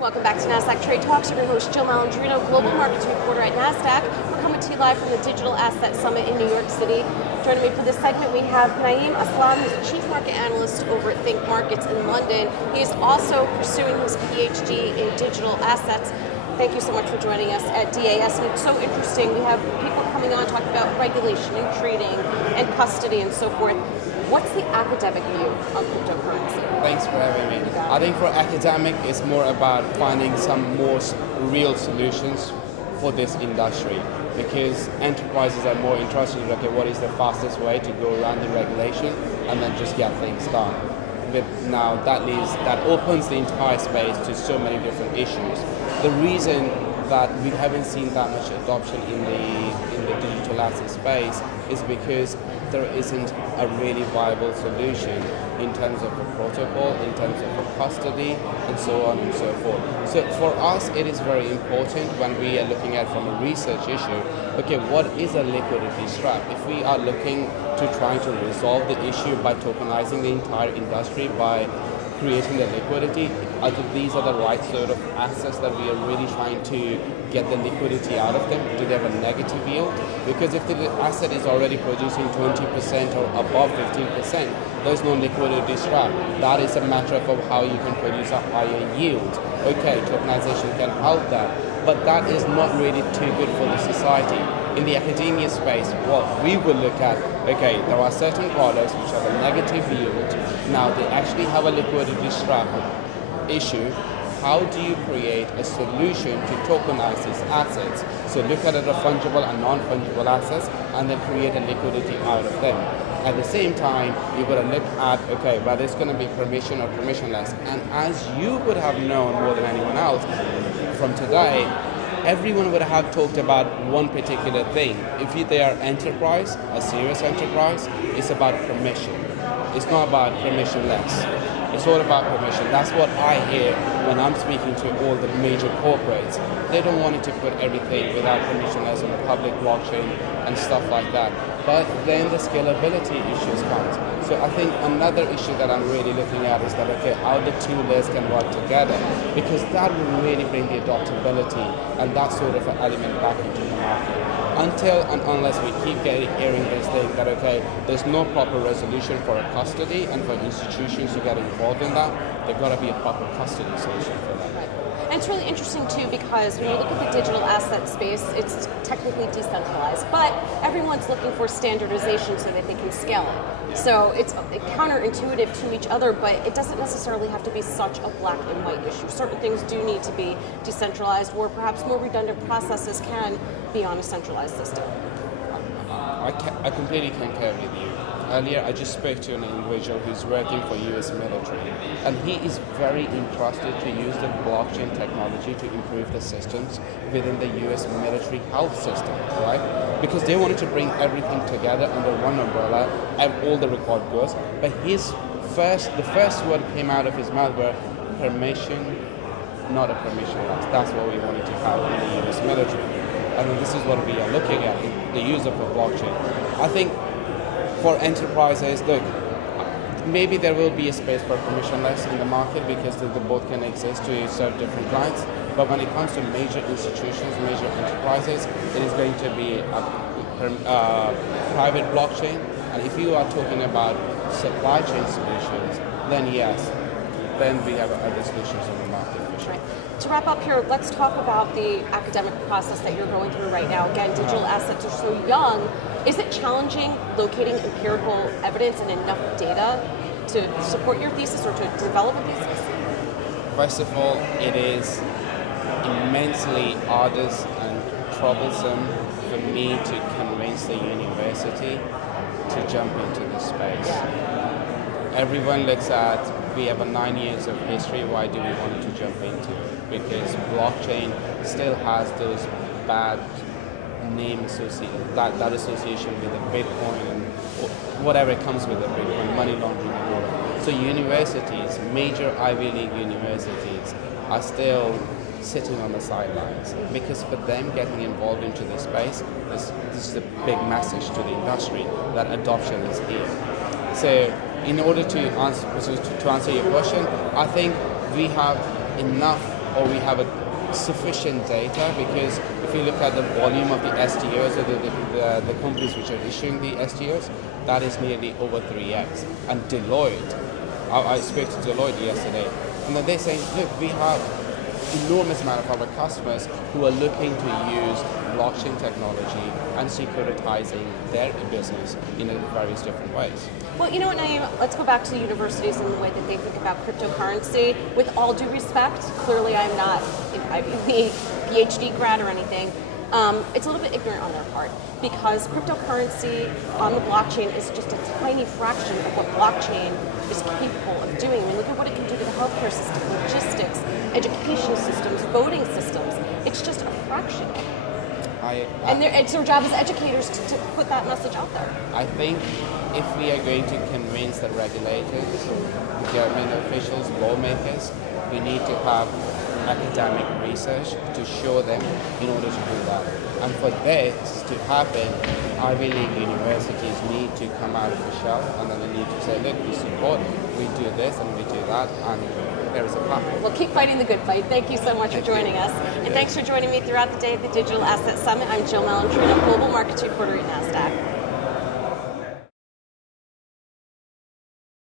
Welcome back to Nasdaq Trade Talks. I'm your host, Jill Malandrino, Global Markets Reporter at Nasdaq. We're coming to you live from the Digital Asset Summit in New York City. Joining me for this segment, we have Naeem Aslam, who's the Chief Market Analyst over at Think Markets in London. He is also pursuing his PhD in digital assets. Thank you so much for joining us at DAS. And it's so interesting. We have people coming on talking about regulation and trading and custody and so forth. What's the academic view on cryptocurrency? Thanks for having me. I think for academic, it's more about finding some more real solutions for this industry, because enterprises are more interested in, okay, what is the fastest way to go around the regulation and then just get things done. Now that opens the entire space to so many different issues. The reason that we haven't seen that much adoption in the digital asset space is because there isn't a really viable solution in terms of a protocol, in terms of a custody, and so on and so forth. So for us, it is very important when we are looking at from a research issue, okay, what is a liquidity strap? If we are looking to trying to resolve the issue by tokenizing the entire industry, by creating the liquidity, I think these are the right sort of assets that we are really trying to get the liquidity out of them. Do they have a negative yield? Because if the asset is already producing 20% or above 15%, there's no liquidity strap. That is a matter of how you can produce a higher yield. Okay, tokenization can help that, but that is not really too good for the society. In the academia space, what we will look at, okay, there are certain products which have a negative yield. Now they actually have a liquidity strap issue. How do you create a solution to tokenize these assets? So look at the fungible and non-fungible assets and then create a liquidity out of them. At the same time, you've got to look at, okay, whether it's going to be permission or permissionless. And as you would have known more than anyone else from today, everyone would have talked about one particular thing. If they are enterprise, a serious enterprise, it's about permission. It's not about permissionless. It's all about permission. That's what I hear when I'm speaking to all the major corporates. They don't want to put everything without permissionless on a public blockchain and stuff like that. But then the scalability issues comes. So I think another issue that I'm really looking at is that, okay, how the two layers can work together, because that will really bring the adoptability and that sort of an element back into the market. Until and unless we keep hearing this thing that, okay, there's no proper resolution for a custody and for institutions to get involved in that, there's got to be a proper custody solution for that. Right. And it's really interesting too, because when you look at the digital asset space, it's technically decentralized, but everyone's looking for standardization so that they can scale it. So it's counterintuitive to each other, but it doesn't necessarily have to be such a black and white issue. Certain things do need to be decentralized, or perhaps more redundant processes can be on a centralized system. I completely concur with you. Earlier, I just spoke to an individual who's working for US military, and he is very interested to use the blockchain technology to improve the systems within the US military health system, right? Because they wanted to bring everything together under one umbrella, have all the record goes, but the first word came out of his mouth were permission, not a permissionless. That's what we wanted to have in the US military. I mean, this is what we are looking at, the use of a blockchain. I think for enterprises, look, maybe there will be a space for permissionless in the market because the both can exist to serve different clients. But when it comes to major institutions, major enterprises, it is going to be a private blockchain. And if you are talking about supply chain solutions, then yes, then we have other solutions in the market for sure. Right. To wrap up here, let's talk about the academic process that you're going through right now. Again, digital assets are so young. Is it challenging locating empirical evidence and enough data to support your thesis or to develop a thesis? First of all, it is immensely arduous and troublesome for me to convince the university to jump into this space. Yeah. Everyone looks at, we have 9 years of history, why do we want to jump into it? Because blockchain still has those bad name that association with the Bitcoin and whatever comes with the Bitcoin, money laundering and all that. So universities, major Ivy League universities, are still sitting on the sidelines because for them getting involved into this space, this is a big message to the industry that adoption is here. So in order to answer your question, I think we have enough or we have a sufficient data, because if you look at the volume of the STOs or the companies which are issuing the STOs, that is nearly over 3x. And Deloitte, I spoke to Deloitte yesterday, and then they're saying, look, we have enormous amount of our customers who are looking to use blockchain technology and securitizing their business in various different ways. Well, you know what, Naeem, let's go back to the universities and the way that they think about cryptocurrency. With all due respect, clearly I'm not a PhD grad or anything. It's a little bit ignorant on their part, because cryptocurrency on the blockchain is just a tiny fraction of what blockchain is capable of doing. I mean, look at what it can do to the healthcare system, logistics, education systems, voting systems. It's just a fraction. And it's our job as educators to put that message out there. I think if we are going to convince the regulators, government officials, lawmakers, we need to have academic research to show them in order to do that. And for this to happen, Ivy League universities need to come out of the shell, and then they need to say, look, we support, we do this and we do that, and there is a platform. Well, keep fighting the good fight. Thank you so much for joining us. And thanks for joining me throughout the day at the Digital Asset Summit. I'm Jill Malandrino, Global Markets Reporter at Nasdaq.